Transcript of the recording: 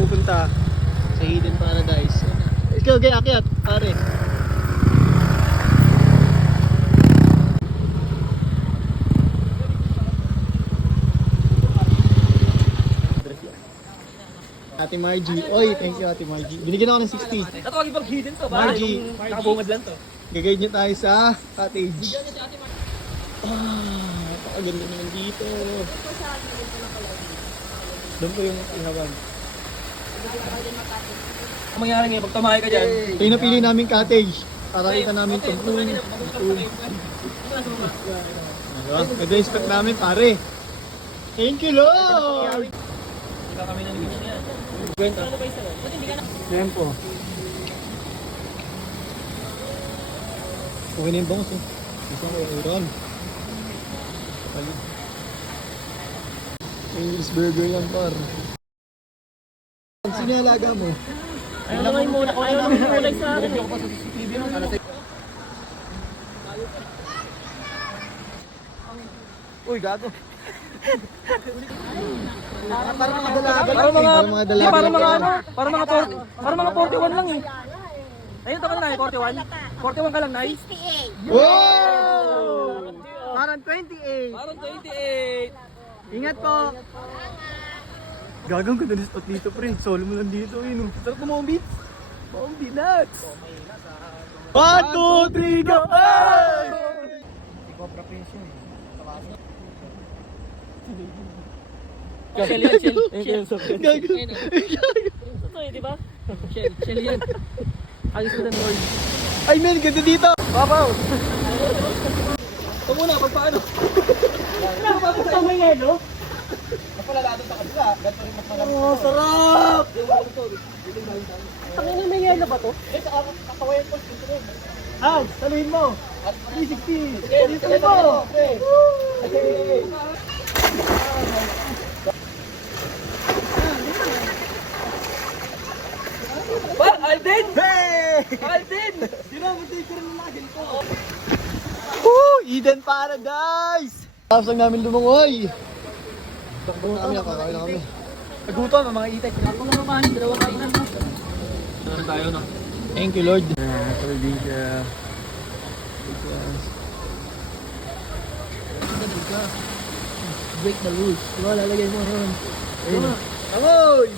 pupunta sa Hidden Paradise. Ikaw, gay, akyat, pare. Ate Margie. Oy, thank you Ate Margie. Binigyan ako ng 60. Ito ang ibang hidden to. Margie. Nakabungad lang to. Gagayad niyo tayo sa cottage. Napakaganda naman dito. Doon po yung ihawan. Ang mangyari ngayon, pag tumahay ka dyan. Ito yung napili namin cottage. Para kita namin itong pool. Nag-respect namin pare. Thank you Lord! Ika kami ng linis niya. Kwenta. Tempo. Okay na yung bangos eh. Gusto ko yung uran. English burger yan par. Sino yung alaga mo? Ayaw naman muna. Ayaw naman muna sa akin. Uy, gago. Parang mga dalaga. Parang mga 41 lang eh. Ayun, tama na, 41. 41 ka lang, Nay. 68. Wow! Parang 28. Parang 28. Ingat po. Gagang ganda ng spot dito, pre. Solo mo lang dito, yun. Sarap mo mga beats. Bombi nuts. 1, 2, 3, go! Hey! Shell yan, shell. Gago. Ito eh, di ba? Shell yan. Ayos ko ng Lord. Ay, men, ganda dito. Babaw! Ito muna, pagpaano? Ito mo yung yelo? Oh, sarap. Tangin na may yelo ba to? Ang, saluhin mo. 360. Dito mo. Ba? Alden! Hey! Alden! Woo! Eden Paradise! Tapos lang namin lumangoy. Takbo na kami, nakakain na kami. Nagutom ang mga itek. Ako na naman, dalawa kain na. Ano tayo no? Thank you Lord. Break the rules. Diba, lalagay mo ron. Amoy!